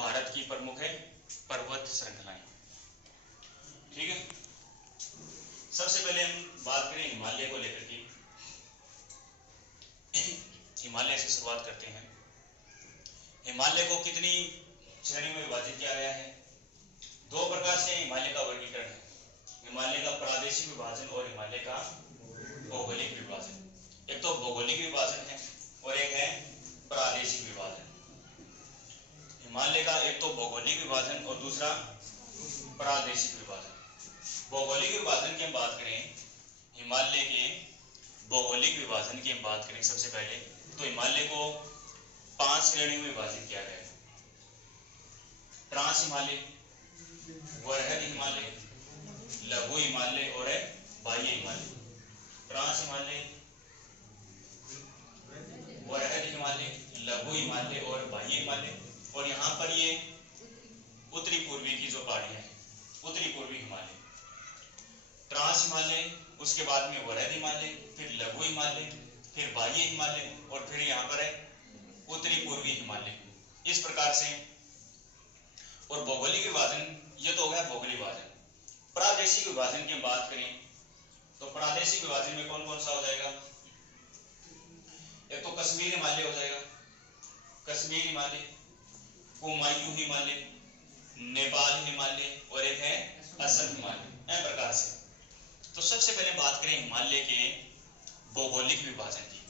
भारत की प्रमुख है पर्वत श्रृंखलाएं। ठीक है, सबसे पहले हम बात करें हिमालय को लेकर के। हिमालय से शुरुआत करते हैं। हिमालय को कितनी श्रेणी में विभाजित किया गया है? दो प्रकार से हिमालय का वर्गीकरण है, हिमालय का प्रादेशिक विभाजन और हिमालय का भौगोलिक विभाजन। एक तो भौगोलिक विभाजन है और एक है प्रादेशिक विभाजन। हिमालय का एक तो भौगोलिक विभाजन और दूसरा प्रादेशिक विभाजन। भौगोलिक विभाजन की हम बात करें, हिमालय के भौगोलिक विभाजन की हम बात करें सबसे पहले, तो हिमालय को 5 श्रेणियों में विभाजित किया गया है। ट्रांस हिमालय, वृहद हिमालय, लघु हिमालय और बाह्य हिमालय। ट्रांस हिमालय, वृहद हिमालय, लघु हिमालय और बाह्य हिमालय। और यहाँ पर ये उत्तरी पूर्वी की जो पहाड़ियां हैं, उत्तरी पूर्वी हिमालय। ट्रांस हिमालय, उसके बाद में वृहद हिमालय, फिर लघु हिमालय, फिर बाह्य हिमालय और फिर यहाँ पर है उत्तरी पूर्वी हिमालय। इस प्रकार से। और भौगोलिक विभाजन ये तो हो गया भौगोलिक विभाजन। प्रादेशिक विभाजन की हम बात करें तो प्रादेशिक विभाजन में कौन कौन सा हो जाएगा? एक तो कश्मीर हिमालय हो जाएगा, कश्मीर हिमालय, कुमायूं हिमालय, नेपाल हिमालय और एक है असम हिमालय। इस प्रकार से। तो सबसे पहले बात करें हिमालय के भौगोलिक विभाजन की।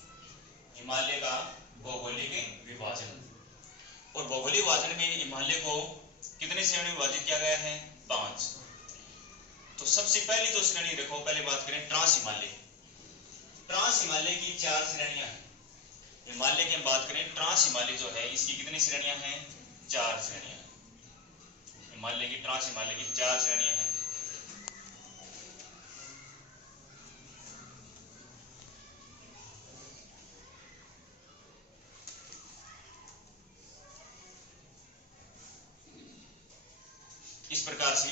हिमालय का भौगोलिक विभाजन। और भौगोलिक विभाजन में हिमालय को कितने श्रेणी में विभाजित किया गया है? 5। तो सबसे पहली जो श्रेणी देखो, पहले बात करें ट्रांस हिमालय। ट्रांस हिमालय की 4 श्रेणियां हैं। हिमालय की हम बात करें, ट्रांस हिमालय जो है इसकी कितनी श्रेणियां हैं? 4 श्रेणियां। हिमालय की, ट्रांस हिमालय की 4 श्रेणियां हैं। इस प्रकार से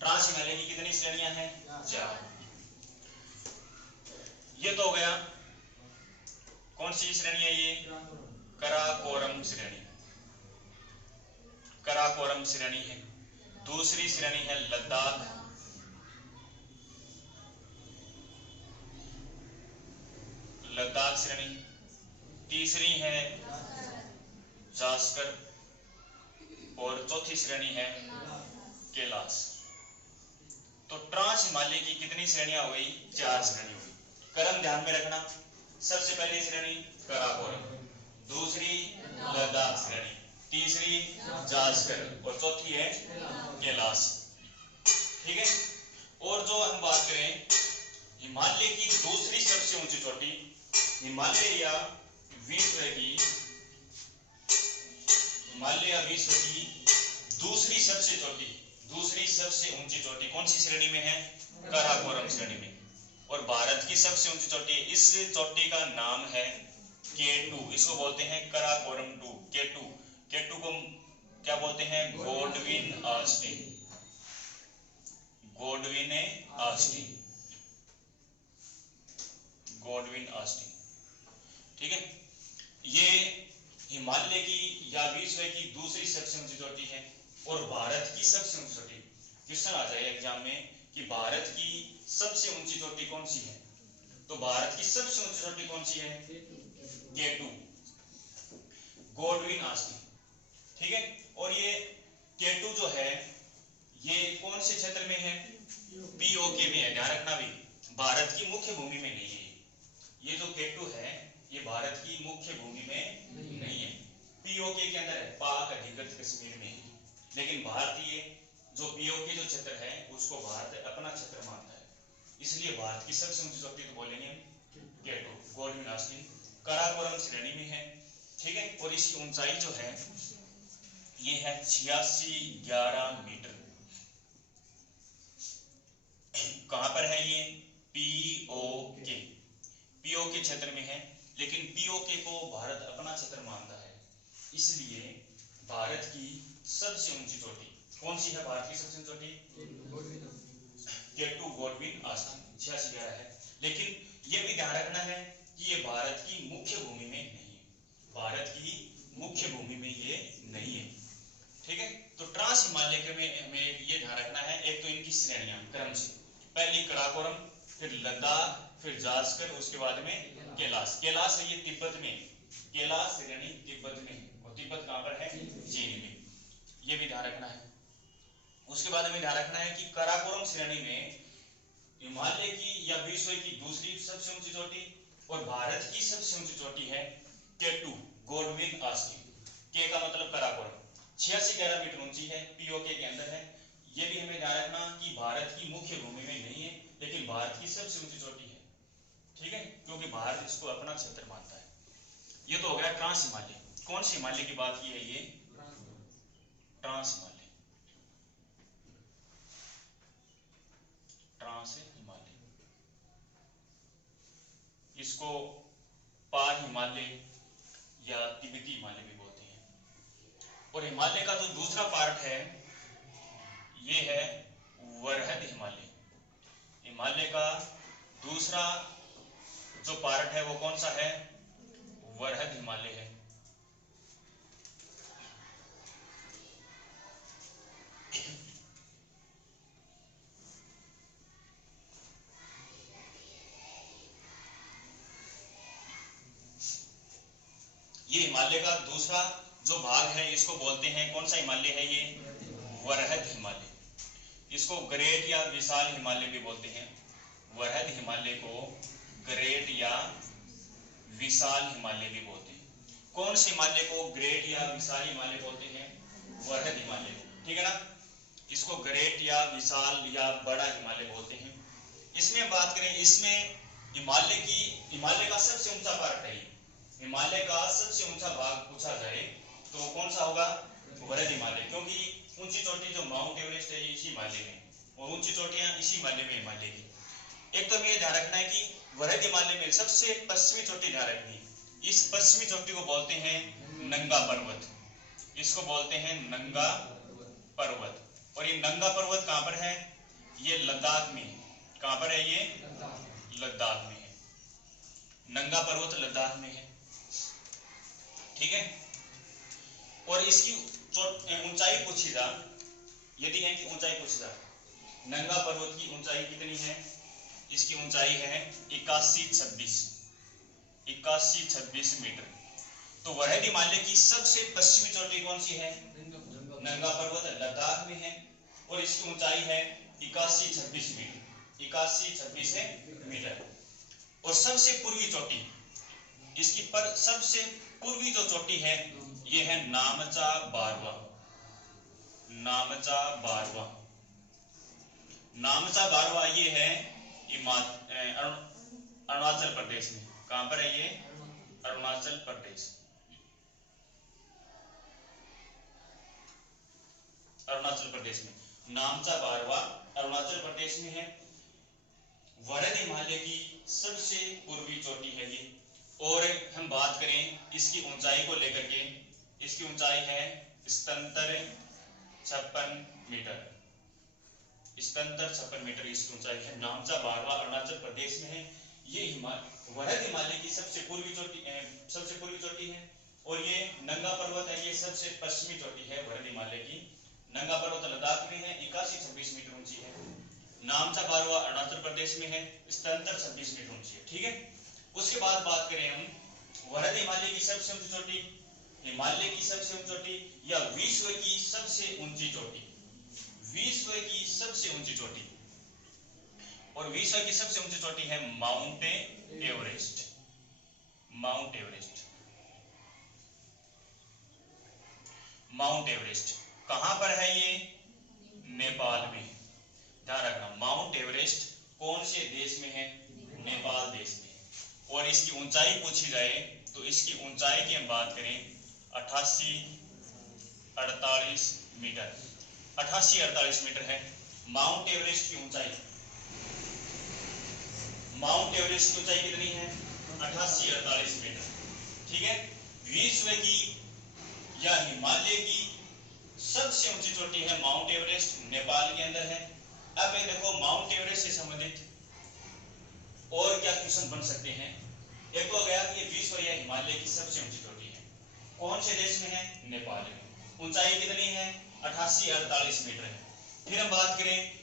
ट्रांस हिमालय की कितनी श्रेणियां हैं? 4। ये तो हो गया, कौन सी श्रेणी है ये? कराकोरम श्रेणी। कराकोरम श्रेणी है। दूसरी श्रेणी है लद्दाख, लद्दाख श्रेणी। तीसरी है जास्कर और चौथी श्रेणी है कैलाश। तो ट्रांस हिमालय की कितनी श्रेणियां हुई? 4 श्रेणी हुई। क्रम ध्यान में रखना, सबसे पहली श्रेणी कराकोरम, दूसरी लद्दाख श्रेणी, तीसरी जास्कर और चौथी है कैलाश। ठीक है। और जो हम बात करें हिमालय की दूसरी सबसे ऊंची चोटी, हिमालय या विश्व की, हिमालय या विश्व की दूसरी सबसे चोटी, दूसरी सबसे ऊंची चोटी कौन सी श्रेणी में है? कराकोरम श्रेणी में। और भारत की सबसे ऊंची चोटी, इस चोटी का नाम है K2। इसको बोलते हैं कराकोरम 2, K2। K2 को क्या बोलते हैं? Godwin Austin, Godwin Austin, Godwin Austin. ठीक है। ये हिमालय की या विश्व की दूसरी सबसे ऊंची चोटी है। और भारत की सबसे ऊंची चोटी, क्वेश्चन आ जाएगा एग्जाम में कि भारत की सबसे ऊंची चोटी कौन सी है? तो भारत की सबसे ऊंची चोटी कौन सी है? K2, Godwin Austin. ठीक है। और ये K2 जो है ये कौन से क्षेत्र में है? POK में है। ध्यान रखना भी, भारत की मुख्य भूमि में नहीं है। ये जो K2 है ये भारत की मुख्य भूमि में नहीं है, POK के अंदर है, पाक अधिकृत कश्मीर में है। लेकिन भारतीय जो POK जो क्षेत्र है उसको भारत अपना क्षेत्र मानता है, इसलिए भारत की सबसे ऊंची चोटी तो बोलेंगे K2, गोडविन ऑस्टिन। कराकोरम श्रेणी में है। ठीक है। और इसकी ऊंचाई जो है ये है 8611 मीटर। कहां पर है ये? POK क्षेत्र में है। लेकिन POK को भारत अपना क्षेत्र मानता है, इसलिए भारत की सबसे ऊंची चोटी कौन सी है? भारत की सबसे ऊंची चोटी K2, गोडविन ऑस्टिन 8611 है। लेकिन ये भी ध्यान रखना है कि ये भारत की मुख्य भूमि में नहीं है, भारत की मुख्य भूमि में ये नहीं है। ठीक है। तो ट्रांस हिमालय के में हमें ये ध्यान रखना है, एक तो इनकी श्रेणियां क्रम से, पहली कराकोरम, फिर लद्दाख, फिर जास्कर, उसके बाद में कैलाश। कैलाश है ये तिब्बत में, कैलाश श्रेणी तिब्बत में, और तिब्बत कहां पर है? चीन में, ये भी ध्यान रखना है। उसके बाद हमें ध्यान रखना है कि कराकोरम श्रेणी में हिमालय की या विश्व की दूसरी सबसे ऊंची चोटी और भारत की सबसे ऊंची चोटी है K2 गोडविन आस्की। के का मतलब कराकोरम, 86-11 मीटर ऊंची है, पीओके के अंदर है। ये भी हमें ध्यान रखना कि भारत की मुख्य भूमि में नहीं है, लेकिन भारत की सबसे ऊंची चोटी है, ठीक है, क्योंकि भारत इसको अपना क्षेत्र मानता है। ये तो हो गया ट्रांस हिमालय। कौन सी हिमालय की बात की है? ये ट्रांस हिमालय, ट्रांस हिमालय। इसको पार हिमालय या तिब्बती हिमालय भी बोलते हैं। और हिमालय का जो दूसरा पार्ट है ये है वरहद हिमालय। हिमालय का दूसरा जो पार्ट है वो कौन सा है? वरहद हिमालय है। ये हिमालय का दूसरा जो भाग है इसको बोलते हैं, कौन सा हिमालय है ये? वरहद हिमालय। इसको ग्रेट या विशाल हिमालय भी बोलते हैं। वरहद हिमालय को ग्रेट या विशाल हिमालय भी बोलते हैं। कौन से हिमालय को ग्रेट या विशाल हिमालय बोलते हैं? वरहद हिमालय को, ठीक है ना। इसको ग्रेट या विशाल या बड़ा हिमालय बोलते हैं। इसमें बात करें, इसमें हिमालय का सबसे ऊंचा पार्ट है, हिमालय का सबसे ऊंचा भाग पूछा जाए तो कौन सा होगा? वरहद हिमालय, क्योंकि ऊंची चोटी जो माउंट एवरेस्ट है ये इसी हिमालय में, और ऊंची चोटियां इसी हिमालय में हिमालय की। एक तो हमें ध्यान रखना है कि वरहद हिमालय में सबसे पश्चिमी चोटी ध्यान रखनी है। इस पश्चिमी चोटी को बोलते हैं नंगा पर्वत, इसको बोलते हैं नंगा पर्वत। और ये नंगा पर्वत कहां पर है? ये लद्दाख में। कहां पर है ये? लद्दाख में है। नंगा पर्वत लद्दाख में है, ठीक है। और इसकी ऊंचाई पूछी जा, यदि है कि ऊंचाई पूछी जा, नंगा पर्वत की ऊंचाई कितनी है? इसकी ऊंचाई है 8126 मीटर। तो वरहद हिमालय की सबसे पश्चिमी चोटी कौन सी है? नंगा पर्वत लद्दाख में है, और इसकी ऊंचाई है 8126 मीटर, 8126 मीटर। और सबसे पूर्वी चोटी, इसकी पर सबसे पूर्वी जो चोटी है ये है नामचा बारवा। नामचा बारवा, नामचा बारवा ये है अरुणाचल प्रदेश में। कहां पर है ये? अरुणाचल प्रदेश। अरुणाचल प्रदेश में नामचा बारवा अरुणाचल प्रदेश में है। वरहद हिमालय की सबसे पूर्वी चोटी है ये। और हम बात करें इसकी ऊंचाई को लेकर के, इसकी ऊंचाई है 57 मीटर, 57 मीटर इसकी ऊंचाई है। नामचा बारवा अरुणाचल प्रदेश में है। ये वरहद हिमालय की सबसे पूर्वी चोटी है। और ये नंगा पर्वत है, ये सबसे पश्चिमी चोटी है वरहद हिमालय की। नंगा पर्वत लद्दाख में है, 8126 मीटर ऊंची है। नामचा बारवा अरुणाचल प्रदेश में है, 57-26 मीटर ऊंची है, ठीक है। उसके बाद बात करें हम वरहद हिमालय की सबसे ऊंची चोटी, हिमालय की सबसे ऊंची चोटी या विश्व की सबसे ऊंची चोटी, विश्व की सबसे ऊंची चोटी। और विश्व की सबसे ऊंची चोटी है mount Everest. Mount Everest, mount Everest कहां पर है ये? नेपाल में। ध्यान रखना, माउंट एवरेस्ट कौन से देश में है? नेपाल देश में। और इसकी ऊंचाई पूछी जाए तो इसकी ऊंचाई की हम बात करें 88-48 मीटर, 88-48 मीटर है माउंट एवरेस्ट की ऊंचाई। माउंट एवरेस्ट की ऊंचाई कितनी है? 88-48 मीटर, ठीक है। विश्व की या हिमालय की सबसे ऊंची चोटी है माउंट एवरेस्ट, नेपाल के अंदर है। अब ये देखो माउंट एवरेस्ट से संबंधित और क्या क्वेश्चन बन सकते हैं। एक तो गया कि ये विश्व या हिमालय की सबसे ऊंची चोटी है, कौन से देश में है? नेपाल में। ऊंचाई कितनी है 88-48 मीटर है। फिर हम बात करें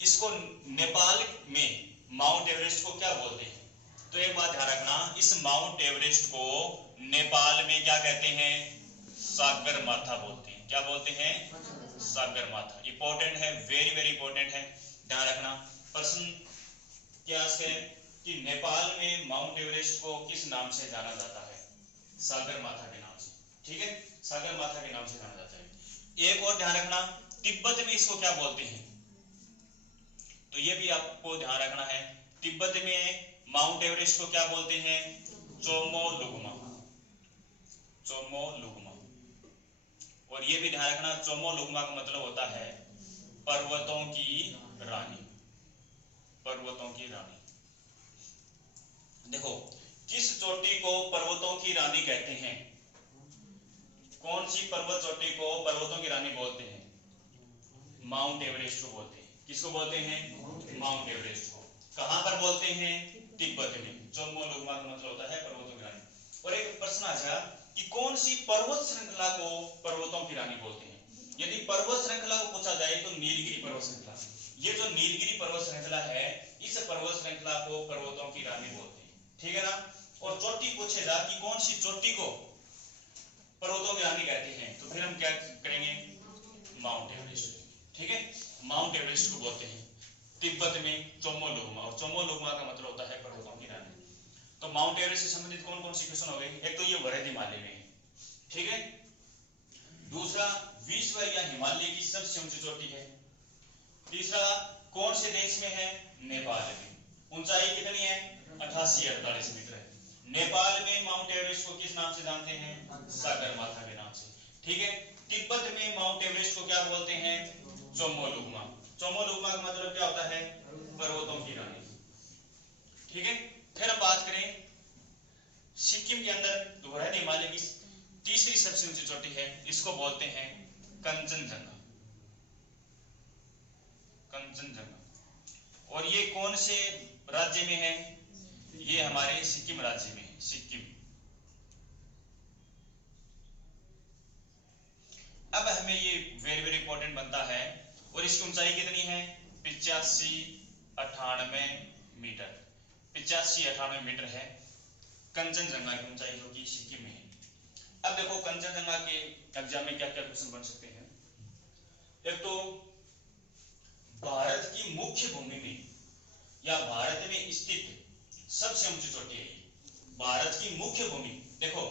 इसको नेपाल में माउंट एवरेस्ट को क्या बोलते हैं, तो एक बात ध्यान रखना, इस माउंट एवरेस्ट को नेपाल में क्या कहते हैं, सागरमाथा बोलते हैं। क्या बोलते हैं, सागरमाथा। इंपॉर्टेंट है, वेरी वेरी इंपॉर्टेंट है, ध्यान रखना। प्रश्न क्या है कि नेपाल में माउंट एवरेस्ट को किस नाम से जाना जाता है, सागरमाथा के नाम से, ठीक है, सागरमाथा के नाम से जाना जाता है। एक और ध्यान रखना, तिब्बत में इसको क्या बोलते हैं, तो ये भी आपको ध्यान रखना है। तिब्बत में माउंट एवरेस्ट को क्या बोलते हैं, चोमोलुंगमा, चोमोलुंगमा। और ये भी ध्यान रखना, चोमोलुंगमा का मतलब होता है पर्वतों की रानी, पर्वतों की रानी। देखो किस चोटी को पर्वतों की रानी कहते हैं, कौन सी पर्वत चोटी को पर्वतों की रानी बोलते हैं, माउंट एवरेस्ट को बोलते हैं। किसको बोलते हैं, माउंट एवरेस्ट को। कहां पर बोलते हैं, तिब्बत में। चोमोलुंगमा का मतलब होता है पर्वतों की रानी। और एक प्रश्न आया कि कौन सी पर्वत श्रृंखला को पर्वतों की रानी बोलते हैं। यदि पर्वत श्रृंखला को पूछा जाए तो नीलगिरी पर्वत श्रृंखला, ये जो नीलगिरी पर्वत श्रृंखला है, इस पर्वत श्रृंखला को पर्वतों की रानी बोलते हैं, ठीक है ना। और चोटी पूछेगा कि कौन सी चोटी को पर्वतों की रानी कहते हैं, तो फिर हम क्या करेंगे, माउंट एवरेस्ट, ठीक है, माउंट एवरेस्ट को बोलते हैं। तिब्बत में चोमोलुंगमा, और चोमोलुंगमा का मतलब होता है पर्वतों की रानी। तो माउंट एवरेस्ट से संबंधित कौन कौन सी क्वेश्चन हो गए, एक तो ये वृहद हिमालय में है, ठीक है। दूसरा विश्व या हिमालय की सबसे ऊंची चोटी है। तीसरा कौन से देश में है, नेपाल में। ऊंचाई कितनी है 88-48 मीटर है। नेपाल में माउंट एवरेस्ट को किस नाम से जानते हैं, सागरमाथा के नाम से, ठीक है। तिब्बत में माउंट एवरेस्ट को क्या बोलते हैं, चोमोलुंगमा। चोमोलुंगमा का मतलब क्या होता है, पर्वतों की रानी, ठीक है। फिर हम बात करें सिक्किम के अंदर वृहद हिमालय की तीसरी सबसे ऊंची चोटी है, इसको बोलते हैं कंचनजंगा, कंचनजंगा। और ये कौन से राज्य में है, ये हमारे सिक्किम राज्य में है, सिक्किम। अब हमें ये वेरी वेरी इंपॉर्टेंट बनता है, और इसकी ऊंचाई कितनी है 85-98 मीटर, 85-98 मीटर है कंचनजंगा की ऊंचाई, जो कि सिक्किम में है। अब देखो कंचनजंगा के एग्जाम में क्या क्या क्वेश्चन बन सकते हैं। एक तो भारत की मुख्य भूमि में या भारत में स्थित सबसे ऊंची चोटी है, भारत की मुख्य भूमि। देखो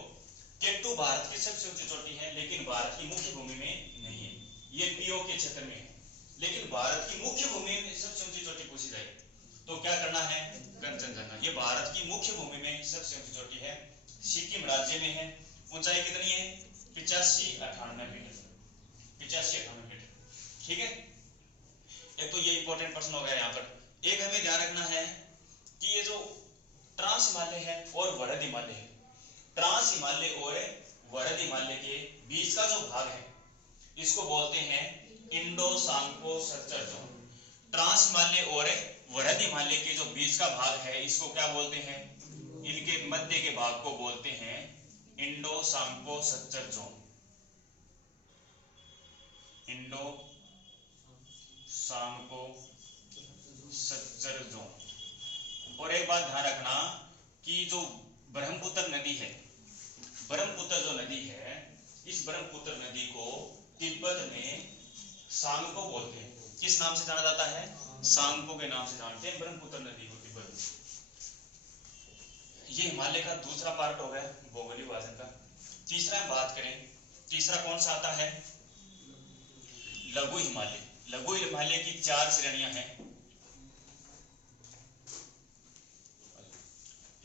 केटू भारत की सबसे ऊंची चोटी है, लेकिन भारत की मुख्य भूमि में नहीं है, ये पीओके क्षेत्र में है। लेकिन भारत की मुख्य भूमि में सबसे ऊंची चोटी पूछी जाए तो क्या करना है, कंचनजंगा। ये भारत की मुख्य भूमि में सबसे ऊंची चोटी है, सिक्किम राज्य में है। ऊंचाई कितनी है 85-98 मीटर, 85-98 मीटर, ठीक है। एक तो ये इंपॉर्टेंट प्रश्न हो गया यहाँ पर। एक हमें ध्यान रखना है कि ये जो ट्रांस हिमालय है और वृहद हिमालय है, ट्रांस हिमालय और वृहद हिमालय के बीच का जो भाग है, इसको बोलते हैं Indo Tsangpo suture zone. Trans Himalaya और वृहद हिमालय के जो बीच का भाग है, इसको क्या बोलते हैं, इनके मध्य के भाग को बोलते हैं Indo Tsangpo suture zone, Indo Tsangpo suture zone. और एक बात ध्यान रखना कि जो ब्रह्मपुत्र नदी है, ब्रह्मपुत्र जो नदी है, इस ब्रह्मपुत्र नदी को तिब्बत में सांगपो बोलते हैं। किस नाम से जाना जाता है, सांगपो के नाम से जानते हैं ब्रह्मपुत्र नदी को तिब्बत में। ये हिमालय का दूसरा पार्ट हो गया भौगोलिक विभाजन का। तीसरा हम बात करें, तीसरा कौन सा आता है, लघु हिमालय। लघु हिमालय की 4 श्रेणियां हैं।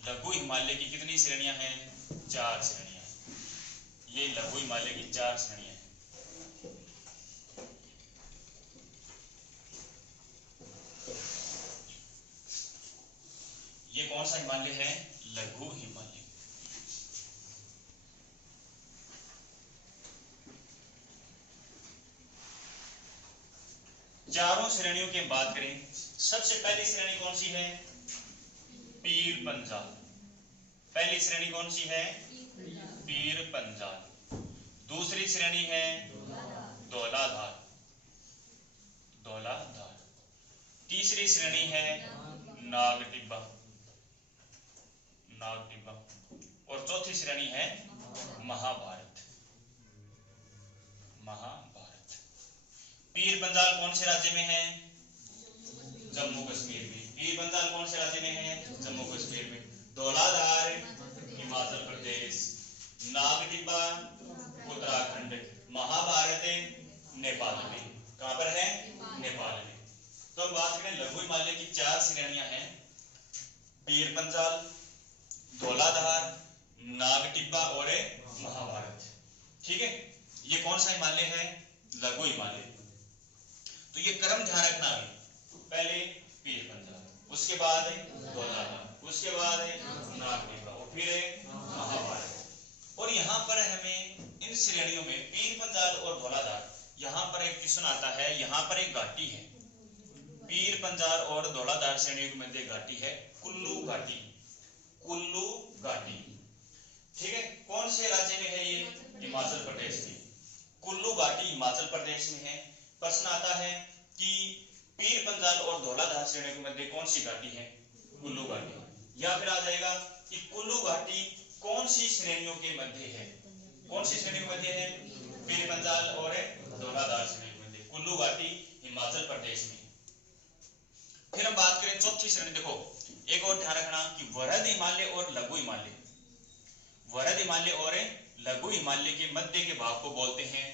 लघु हिमालय की कितनी श्रेणियां हैं, 4 श्रेणियां। ये लघु हिमालय की 4 श्रेणियां हैं। ये कौन सा हिमालय है, लघु हिमालय। चारों श्रेणियों की बात करें, सबसे पहली श्रेणी कौन सी है, पीर पंजाल। पहली श्रेणी कौन सी है, पीर पंजाल। दूसरी श्रेणी है धौलाधार, धौलाधार। तीसरी श्रेणी है नागटिब्बा, नागटिब्बा। और चौथी श्रेणी है महाभारत, महाभारत। पीर पंजाल कौन से राज्य में है? जम्मू कश्मीर में। पीर पंजाल कौन से राज्य में है? जम्मू कश्मीर में। धौलाधार हिमाचल प्रदेश, नागटिब्बा उत्तराखंड, महाभारत नेपाल में। कहां पर है? नेपाल में। तो हम बात करें लघु हिमालय की 4 श्रेणियां हैं, पीर पंजाल, धौलाधार, नागटिब्बा और महाभारत। ठीक है, ये कौन सा हिमालय है? लघु हिमालय। तो ये क्रम ध्यान रखना है, पहले पीर पंजाल, उसके बाद धौलाधार, उसके बाद नागटिब्बा और फिर महाभारत। और यहाँ पर हमें इन श्रेणियों में पीर पंजाल और धौलाधार, यहाँ पर एक क्वेश्चन आता है, यहाँ पर एक घाटी है, पीर पंजाल और धौलाधार श्रेणियों के मध्य घाटी है कुल्लू घाटी, कुल्लू घाटी। ठीक है, कौन से राज्य में है ये? हिमाचल प्रदेश में। कुल्लू घाटी हिमाचल प्रदेश में है। प्रश्न आता है कि पीर पंजाल और धौलाधार श्रेणियों के मध्य कौन सी घाटी है? कुल्लू घाटी। या फिर आ जाएगा कि कुल्लू घाटी कौन सी श्रेणियों के मध्य है? कौन सी श्रेणियों के मध्य है? पीर पंजाल और धौलाधार श्रेणी के मध्य, कुल्लू घाटी हिमाचल प्रदेश में। फिर हम बात करें चौथी श्रेणी। देखो एक और ध्यान रखना कि वृहद हिमालय और लघु हिमालय, वृहद हिमालय और लघु हिमालय के मध्य के भाग को बोलते हैं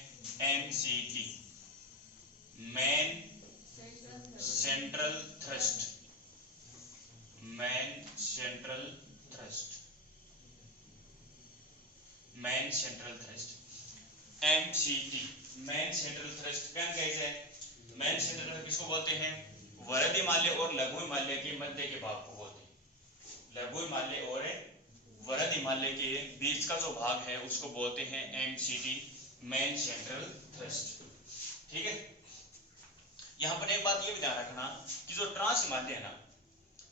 MCT, main central thrust, main central thrust, main central thrust, MCT, main central thrust. क्या कहते हैं? मेन सेंट्रल थ्रस्ट किसको बोलते हैं? वृहद हिमालय और लघु हिमालय के मध्य के भाग को बोलते हैं। लघु हिमालय और वृहद हिमालय के बीच का जो भाग है उसको बोलते हैं MCT, मेन सेंट्रल थ्रस्ट। ठीक है, यहाँ पर एक बात ये भी ध्यान रखना कि जो ट्रांस हिमालय है ना,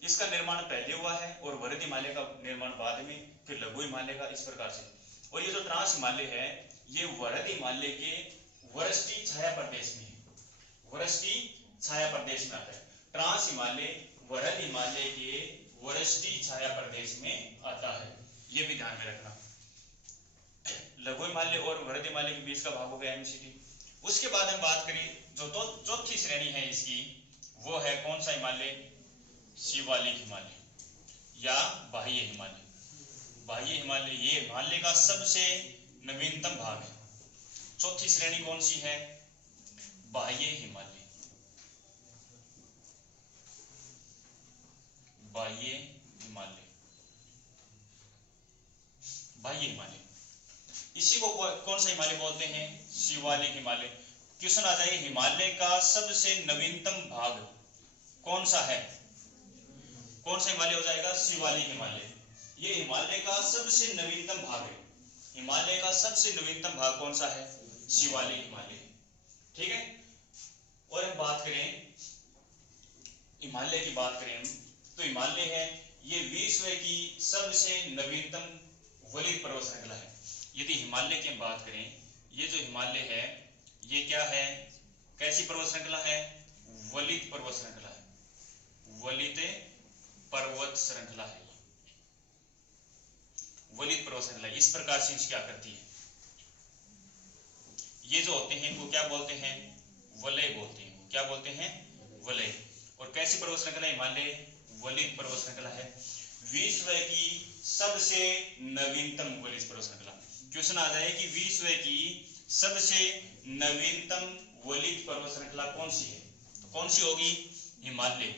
इसका निर्माण पहले हुआ है और वृहद हिमालय का निर्माण बाद में, फिर लघु हिमालय का, इस प्रकार से। और ये जो ट्रांस हिमालय है ये वृहद हिमालय के वृष्टि छाया प्रदेश में है, वृष्टि छाया प्रदेश में आता है। ट्रांस हिमालय वृहद हिमालय के वृष्टि छाया प्रदेश में आता है, ये भी ध्यान में रखना। लघु हिमालय और वृहद हिमालय के बीच का भाग हो गया MCT। उसके बाद हम बात करें जो तो चौथी श्रेणी है इसकी, वो है कौन सा हिमालय? शिवालिक हिमालय या बाह्य हिमालय। बाह्य हिमालय ये हिमालय का सबसे नवीनतम भाग है। चौथी श्रेणी कौन सी है? बाह्य हिमालय, बाह्य हिमालय, बाह्य हिमालय। इसी को कौन सा हिमालय बोलते हैं? शिवालिक हिमालय। क्वेश्चन आ जाए हिमालय का सबसे नवीनतम भाग कौन सा है? कौन सा हिमालय हो जाएगा? शिवालिक हिमालय। ये हिमालय का सबसे नवीनतम भाग है। हिमालय का सबसे नवीनतम भाग कौन सा है? शिवालिक हिमालय। ठीक है, और हम बात करें हिमालय की बात करें तो हिमालय है ये विश्व की सबसे नवीनतम वलित पर्वत श्रृंखला है। यदि हिमालय की हम बात करें, ये जो हिमालय है ये क्या है? कैसी पर्वत श्रृंखला है? वलित पर्वत श्रृंखला है, वलित पर्वत श्रृंखला है, वलित पर्वत श्रृंखला। इस प्रकार से क्या करती है, ये जो होते हैं इनको क्या बोलते हैं? वलय बोलते हैं। क्या बोलते हैं? वलय। और कैसी पर्वत श्रृंखला? हिमालय वलित पर्वत श्रृंखला है, विश्व की सबसे नवीनतम वलित पर्वत श्रृंखला। क्वेश्चन आ जाए कि विश्व की सबसे नवीनतम वलित पर्वत श्रृंखला कौन सी है? तो कौन सी होगी? हिमालय।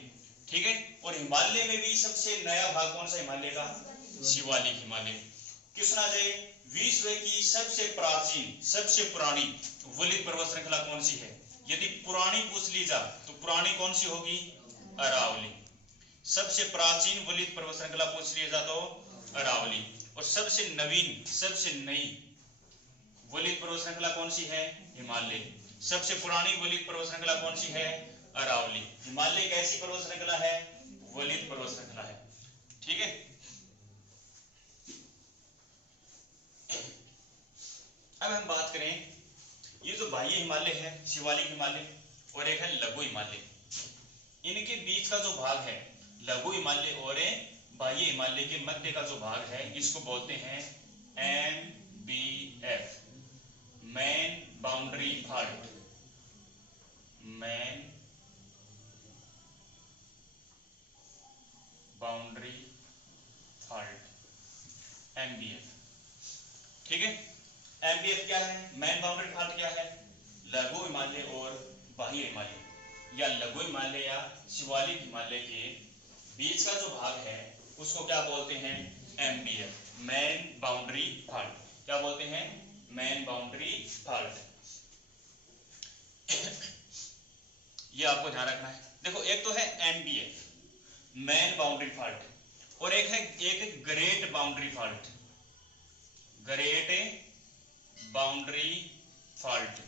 ठीक है, और हिमालय में भी सबसे नया भाग कौन सा हिमालय का? शिवालिक हिमालय। क्वेश्चन आ जाए विश्व की सबसे प्राचीन, सबसे पुरानी वलित पर्वत श्रृंखला कौन सी है? यदि पुरानी पूछ ली जा तो पुरानी कौन सी होगी? अरावली। सबसे प्राचीन वलित पर्वत श्रृंखला पूछ लिया जा तो अरावली। और सबसे नवीन, सबसे नई वलित पर्वत श्रृंखला कौन सी है? हिमालय। सबसे पुरानी वलित पर्वत श्रृंखला कौन सी है? अरावली। हिमालय कैसी पर्वत श्रृंखला है? वलित पर्वत श्रृंखला है। ठीक है, अब हम बात करें ये जो बाह्य हिमालय है, शिवालिक हिमालय, और एक है लघु हिमालय, इनके बीच का जो भाग है, लघु हिमालय और बाह्य हिमालय के मध्य का जो भाग है, इसको बोलते हैं MBF, main boundary fault, main boundary fault, MBF। ठीक है, MBF क्या है, मेन बाउंड्री फॉल्ट क्या है, लघु हिमालय और बाह्य हिमालय या लघु हिमालय या शिवालिक हिमालय के बीच का जो भाग है उसको क्या बोलते हैं, MBF, मेन बाउंड्री फॉल्ट। क्या बोलते हैं, मेन बाउंड्री फॉल्ट। ये आपको ध्यान रखना है। देखो, एक तो है MBF, मेन बाउंड्री फॉल्ट, और एक great boundary fault, great boundary fault.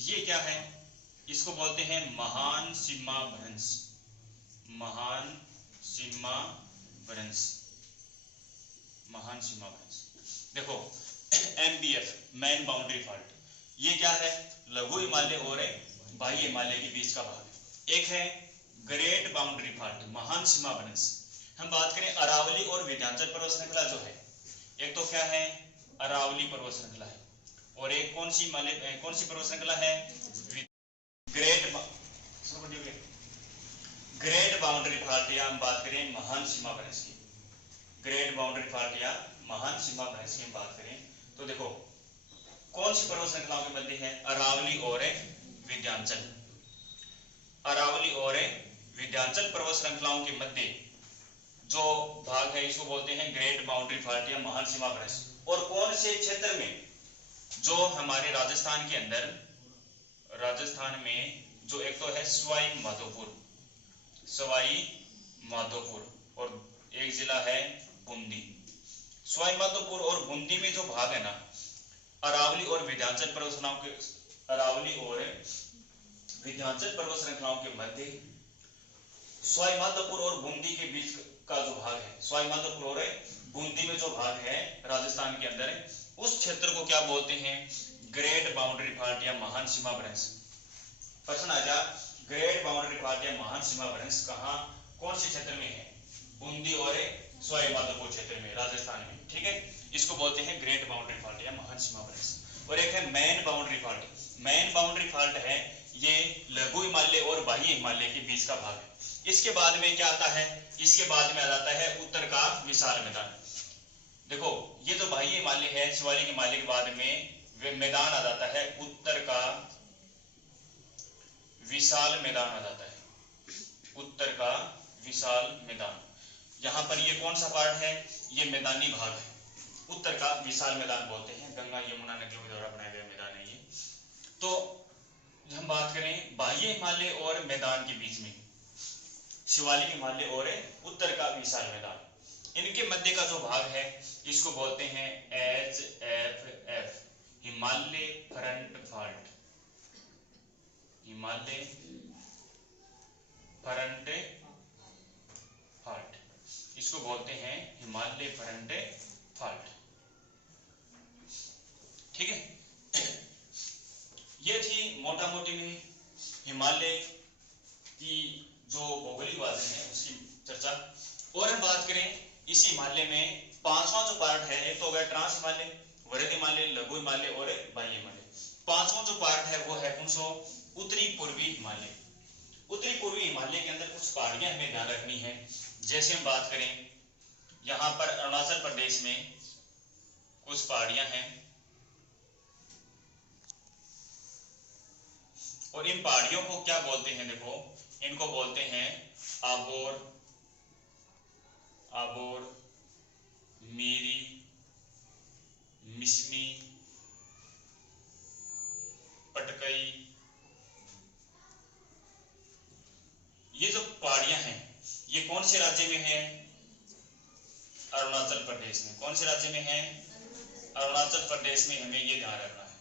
ये क्या है, इसको बोलते हैं महान सीमा भ्रंश, महान सीमा भ्रंश, महान सीमा भ्रंश। देखो, MBF, मेन बाउंड्री फॉल्ट, ये क्या है, लघु हिमालय और बाह्य हिमालय के बीच का भाग। एक है ग्रेट बाउंड्री फॉल्ट, महान सीमा भ्रंश। हम बात करें अरावली और विंध्याचल पर्वत श्रृंखला जो है, एक तो क्या है, अरावली पर्वत श्रृंखला है, और एक कौन सी पर्वत श्रृंखला है, ग्रेट बाउंड्री फॉल्ट, या हम बात करें महान सीमा भ्रंश की, ग्रेट बाउंड्री फॉल्ट या महान सीमा भ्रंश की हम बात करें तो देखो, कौन सी पर्वत श्रृंखलाओं के मध्य है, अरावली और विंध्याचल, अरावली और विंध्याचल पर्वत श्रृंखलाओं के मध्य जो भाग है इसको बोलते हैं ग्रेट बाउंड्री फॉल्ट या महान सीमा भ्रंश। और कौन से क्षेत्र में, जो हमारे राजस्थान के अंदर, राजस्थान में जो एक तो है सवाई माधोपुर, सवाई माधोपुर, और एक जिला है बूंदी। सवाई माधोपुर और बूंदी में जो भाग है ना, अरावली और विंध्याचल पर्वत श्रृंखलाओं के, अरावली और विंध्याचल पर्वत श्रृंखलाओं के मध्य सवाई माधोपुर और बूंदी के बीच का जो भाग है, सवाई माधोपुर और बूंदी में जो भाग है राजस्थान के अंदर, उस क्षेत्र को क्या बोलते हैं, ग्रेट बाउंड्री फॉल्ट या महान सीमा भ्रंश। प्रश्न आ जा, ग्रेट बाउंड्री फॉल्ट या महान सीमा भ्रंश कहां, कौन से क्षेत्र में है, बूंदी और सवाई माधोपुर क्षेत्र में, राजस्थान में। ठीक है, इसको बोलते हैं ग्रेट बाउंड्री फॉल्ट या महान सीमा भ्रंश। और एक है main boundary fault, main boundary fault है, ये लघु हिमालय और बाह्य हिमालय के बीच का भाग है। इसके बाद में क्या आता है, इसके बाद में आ जाता है उत्तर का विशाल मैदान। देखो, ये तो बाह्य हिमालय है, शिवालिक हिमालय के बाद में मैदान आ जाता है, उत्तर का विशाल मैदान आ जाता है, उत्तर का विशाल मैदान। यहां पर ये कौन सा पार्ट है, ये मैदानी भाग है, उत्तर का विशाल मैदान बोलते हैं, गंगा यमुना नदियों के द्वारा बनाया गया मैदान है ये। तो हम बात करें बाह्य हिमालय और मैदान के बीच में, शिवालिक हिमालय और उत्तर का विशाल मैदान, इनके मध्य का जो भाग है इसको बोलते हैं HFF, Himalaya front fault, Himalaya front fault, इसको बोलते हैं हिमालय फ्रंट फॉल्ट। ठीक है, ये थी मोटा मोटी में हिमालय की जो भौगोलिक बातें हैं उसकी चर्चा। और हम बात करें इस हिमालय में पांचवा जो पार्ट है, एक तो हो गया ट्रांस हिमालय, वृहद हिमालय, लघु हिमालय और बाह्य हिमालय। पांचवा जो पार्ट है वो है कौन सा, उत्तरी पूर्वी हिमालय। उत्तरी पूर्वी हिमालय के अंदर कुछ पहाड़ियां हमें ध्यान रखनी है। जैसे हम बात करें, यहाँ पर अरुणाचल प्रदेश में कुछ पहाड़ियां हैं, और इन पहाड़ियों को क्या बोलते हैं, देखो इनको बोलते हैं आबोर, आबोर, मीरी, मिसमी, पटकई। ये जो पहाड़ियां हैं ये कौन से राज्य में है, अरुणाचल प्रदेश में। कौन से राज्य में है, अरुणाचल प्रदेश में। हमें ये ध्यान रखना है,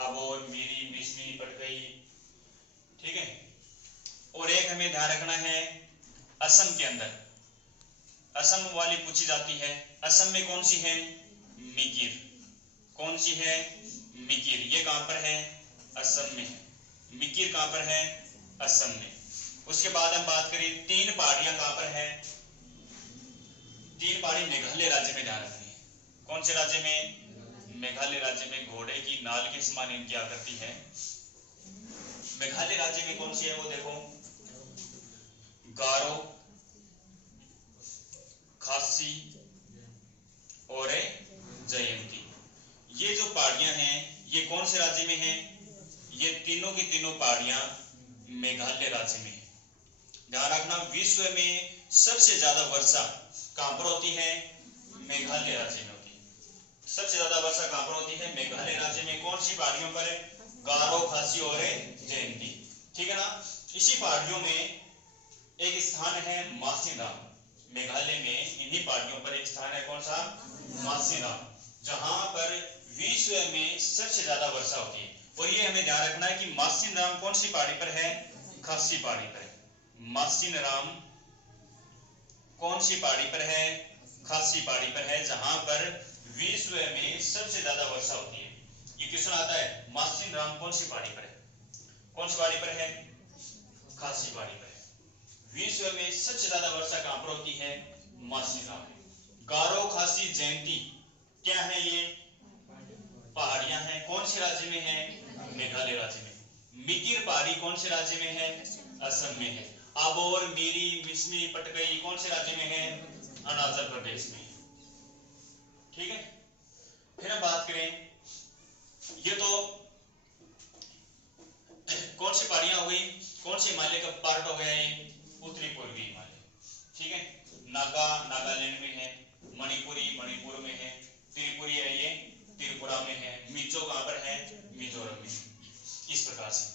आबोर, मीरी, मिसमी, पटकई। ठीक है, और एक हमें ध्यान रखना है असम के अंदर, असम वाली पूछी जाती है, असम में कौन सी है, मिगिर, सी है? मिकिर। ये कहां पर है? असम में है। मिकिर कहां पर है? असम में। उसके बाद हम बात करें, 3 पहाड़ियां कहां पर है? 3 पहाड़ी मेघालय राज्य में, ध्यान रखनी है। कौन से राज्य में? मेघालय राज्य में। घोड़े की नाल के समान इनकी आकृति है। मेघालय राज्य में कौन सी है वो देखो, गारो, खासी और जयंती। ये जो पहाड़ियां हैं ये कौन से राज्य में हैं? ये तीनों की तीनों पहाड़ियां मेघालय राज्य में है। ध्यान रखना, विश्व में सबसे ज्यादा वर्षा कहां पर होती है? मेघालय राज्य में होती है। सबसे ज्यादा वर्षा कहां पर होती है? मेघालय राज्य में। कौन सी पहाड़ियों पर? गारो, खासी और जयंती। ठीक है ना। इसी पहाड़ियों में एक स्थान है मासिनराम। मेघालय में इन्हीं पहाड़ियों पर एक स्थान है, कौन सा? मासिनराम, जहां पर विश्व में सबसे ज्यादा वर्षा होती है। और ये हमें ध्यान रखना है कि मासिनराम कौन सी पहाड़ी पर है? खासी पहाड़ी पर है। मासिनराम कौन सी पहाड़ी पर है? खासी पहाड़ी पर है, जहां पर विश्व में सबसे ज्यादा वर्षा होती है। ये क्वेश्चन आता है, मासिनराम कौन सी पहाड़ी पर है? कौन सी पहाड़ी पर है? खासी पहाड़ी पर है। विश्व में सबसे ज्यादा वर्षा कहां पर होती है? मासिनराम। गारो, खासी, जयंती क्या है? ये पहाड़ियां हैं। कौन से राज्य में है? मेघालय राज्य में। मिकिर पहाड़ी कौन से राज्य में है? असम में है। अबोर, मिरी, मिसमी, पटकई कौन से राज्य में है? अरुणाचल प्रदेश में। ठीक है। फिर हम बात करें, ये तो कौन सी पहाड़ियां हो गई? कौन से हिमालय का पार्ट हो गया? ये उत्तरी पूर्वी हिमालय। ठीक है। नागा नागालैंड में है, मणिपुरी मणिपुर में है, त्रिपुरी है ये त्रिपुरा में है, मिजो कहां पर है? मिजोरम में। इस प्रकार से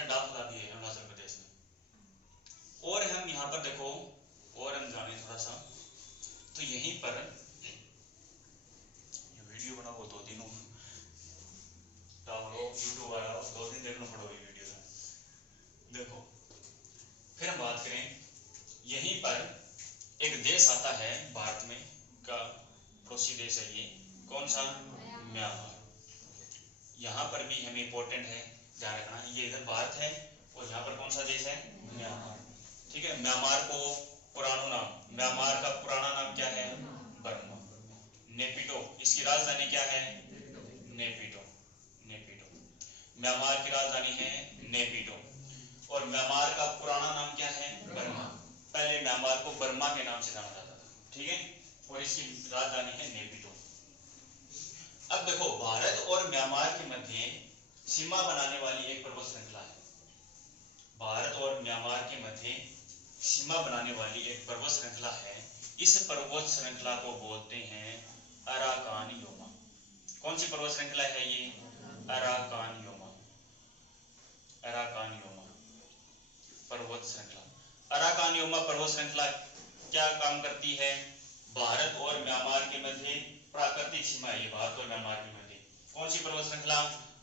डाक भी है अरुणाचल प्रदेश में। और हम यहाँ पर देखो, और हम जाने थोड़ा सा, तो यहीं पर वीडियो बनाओ 2 दिन डाउनलोड यूट्यूब आया 2 दिन देखना पड़ोगी वीडियो में। देखो, फिर हम बात करें, यहीं पर एक देश आता है भारत में का पड़ोसी देश है ये, कौन सा? म्यांमार। यहाँ पर भी हमें इंपॉर्टेंट है, ध्यान रखना, ये इधर भारत है और यहाँ पर कौन सा देश है? म्यांमार। ठीक है। म्यांमार को पुराना नाम, म्यांमार का पुराना नाम क्या है? बर्मा। नेपिटो, इसकी राजधानी क्या है? नेपिटो। नेपिटो म्यांमार की राजधानी है नेपिटो। और म्यांमार का पुराना नाम क्या है? बर्मा। पहले म्यांमार को बर्मा के नाम से जाना जाता था। ठीक है। और इसकी राजधानी है नेपिटो। अब देखो, भारत और म्यांमार के मध्य सीमा बनाने वाली एक पर्वत श्रृंखला है। भारत और म्यांमार के मध्य सीमा बनाने वाली एक पर्वत श्रृंखला है। इस पर्वत श्रृंखला को बोलते हैं अराकान योमा। कौन सी पर्वत श्रृंखला है ये? Arakan Yoma. अराकान योमा पर्वत श्रृंखला। अराकान योमा पर्वत श्रृंखला क्या काम करती है? भारत और म्यांमार के मध्य प्राकृतिक सीमा है ये, भारत और म्यांमार के मध्य। कौन सी पर्वत श्रृंखला?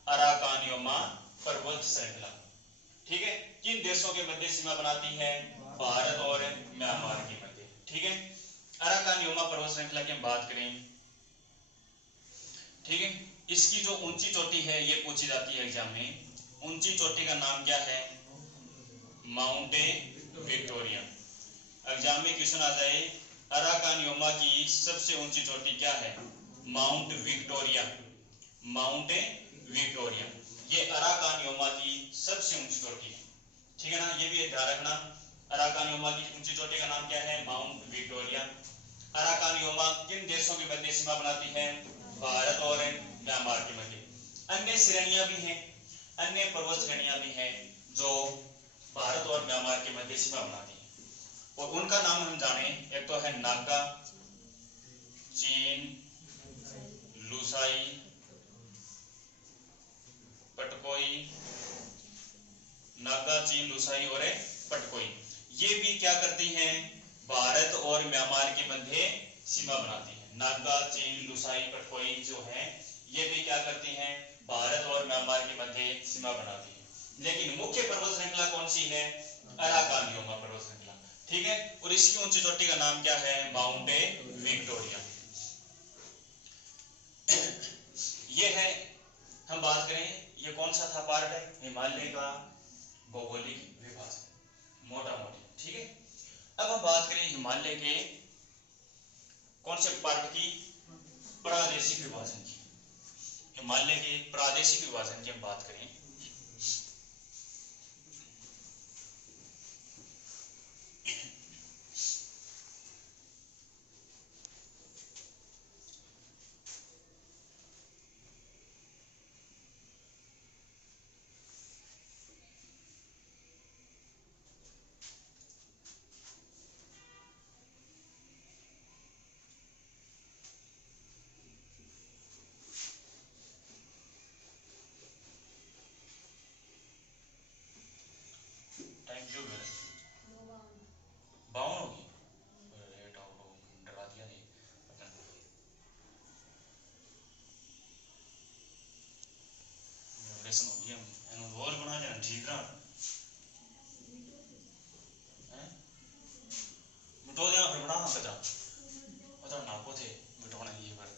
अराकान योमा पर्वत श्रृंखला। ठीक है। किन देशों के मध्य सीमा बनाती है? भारत और म्यांमार के मध्य। ठीक है। अराकान योमा पर्वत श्रृंखला की हम बात करें, ठीक है, इसकी जो ऊंची चोटी है ये पूछी जाती है एग्जाम में। ऊंची चोटी का नाम क्या है? Mount Victoria. एग्जाम में क्वेश्चन आ जाए, अराकान योमा की सबसे ऊंची चोटी क्या है? Mount Victoria. माउंट विक्टोरिया ये अराकान योमा की सबसे ऊंची चोटी है। ठीक है ना। ये भी ध्यान रखना, अराकान योमा की ऊंची चोटी का नाम क्या है? Mount Victoria. अराकान योमा किन देशों के मध्य सीमा बनाती है? भारत और म्यांमार के मध्य। अन्य श्रेणियां भी हैं, अन्य पर्वत श्रेणियां भी हैं जो भारत और म्यांमार के मध्य सीमा बनाती हैं, और उनका नाम हम जाने। एक तो है नागा, चीन, लुसाई, पटकोई। नागा, चीन, लुसाई और पटकोई ये भी क्या करती हैं? भारत और म्यांमार के मध्य सीमा बनाती हैं। नागा, चीन, लुसाई, पटकोई जो है ये भी क्या करती हैं? भारत और म्यांमार के मध्य सीमा बनाती है। लेकिन मुख्य पर्वत श्रृंखला कौन सी है? अराकान योमा पर्वत श्रृंखला, ठीक है। और इसकी ऊंची चोटी का नाम क्या है? Mount Victoria. ये है, हम बात करें ये कौन सा था पार्ट है? हिमालय का भौगोलिक विभाजन, मोटा मोटी, ठीक है। अब हम बात करें हिमालय के कौन से पार्ट की? प्रादेशिक विभाजन की। हिमालय के प्रादेशिक विभाजन की हम बात करें, टाइम क्यों है? 52 होगी, लेट आउट हो, डरा दिया नहीं। लेसन हो गया, हम रोज बना लेना, ठीक रहा हैं? मिटो देना फिर बना कदा मतलब नाको थे मिटोना ये पर।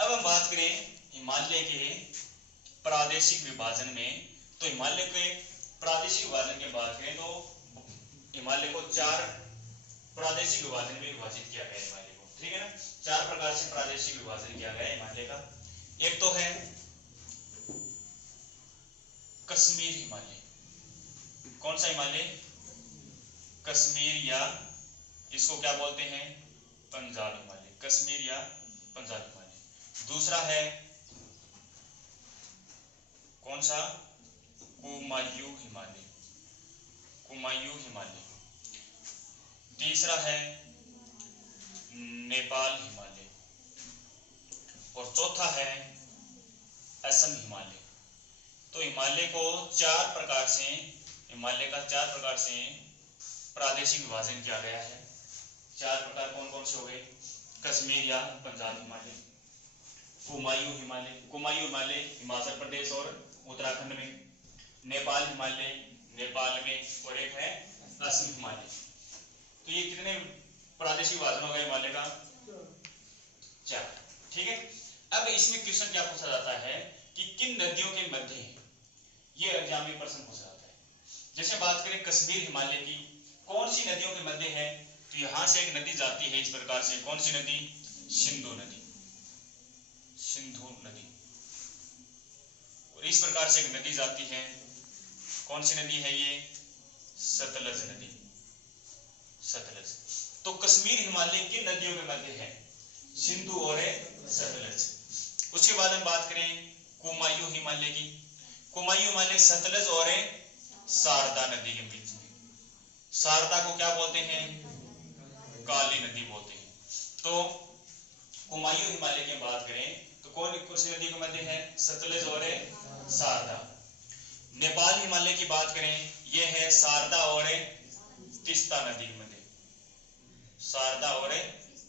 अब हम बात करें हिमालय के प्रादेशिक विभाजन में, तो हिमालय के प्रादेशिक विभाजन की बात करें तो हिमालय को 4 प्रादेशिक विभाजन में विभाजित किया गया है हिमालय को, ठीक है ना। 4 प्रकार से प्रादेशिक विभाजन किया गया है हिमालय का। एक तो है कश्मीर हिमालय। कौन सा हिमालय? कश्मीर, या इसको क्या बोलते हैं? पंजाब हिमालय, कश्मीर या पंजाब हिमालय। दूसरा है कौन सा? कुमायूं हिमालय, कुमायूं हिमालय। तीसरा है नेपाल हिमालय, और चौथा है असम हिमालय। तो हिमालय को 4 प्रकार से, हिमालय का 4 प्रकार से प्रादेशिक विभाजन किया गया है। 4 प्रकार कौन कौन से हो गए? कश्मीर या पंजाब हिमालय, कुमायूं हिमालय, कुमायूं हिमालय हिमाचल प्रदेश और उत्तराखंड में, नेपाल हिमालय नेपाल में, और एक है असम हिमालय। तो ये कितने प्रादेशिक विभाजन हो गए हिमालय का? 4, ठीक है। अब इसमें क्वेश्चन क्या पूछा जाता है कि किन नदियों के मध्य है? ये एग्जाम में प्रश्न पूछा जाता है। जैसे बात करें कश्मीर हिमालय की, कौन सी नदियों के मध्य है? तो यहां से एक नदी जाती है इस प्रकार से, कौन सी नदी? सिंधु नदी, सिंधु नदी। और इस प्रकार से एक नदी जाती है, कौन सी नदी है ये? सतलज नदी, सतलज। तो कश्मीर हिमालय किन नदियों के मध्य है? सिंधु और सतलज। उसके बाद हम बात करें कुमायूं हिमालय की, कुमायूं हिमालय सतलज और शारदा नदी के बीच में। शारदा को क्या बोलते हैं? काली नदी बोलते हैं। तो कुमायूं हिमालय की बात करें तो कौन सी नदी के मध्य है? सतलज और शारदा। नेपाल हिमालय की बात करें, यह है शारदा और तीस्ता नदी के मध्य, शारदा और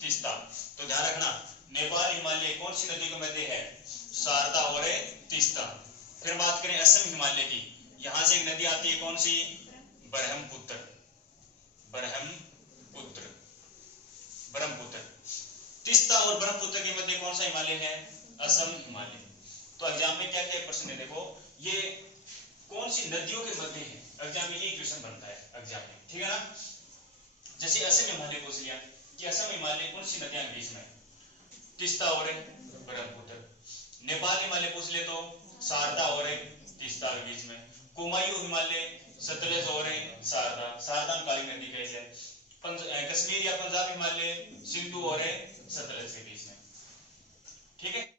तीस्ता। तो ध्यान रखना, नेपाल हिमालय कौन सी नदी के मध्य है? शारदा और तीस्ता। फिर बात करें असम हिमालय की, यहां से एक नदी आती है, कौन सी? ब्रह्मपुत्र, ब्रह्मपुत्र, ब्रह्मपुत्र। तीस्ता और ब्रह्मपुत्र के मध्य कौन सा हिमालय है? असम हिमालय। तो एग्जाम में क्या क्या प्रश्न है देखो, ये कौन सी नदियों के मध्य है, एग्जाम में ये क्वेश्चन बनता है एग्जाम में, ठीक है ना। जैसे असम हिमालय पूछ लिया कि असम हिमालय कौन सी नदियां के बीच में? तीस्ता और ब्रह्मपुत्र। नेपाल हिमालय पूछ ले तो शारदा और तीस्ता के बीच में। कुमायूं हिमालय सतलज और शारदा, शारदा में काली नदी कैसे है। कश्मीर या पंजाब हिमालय सिंधु और सतलज के बीच में, ठीक है।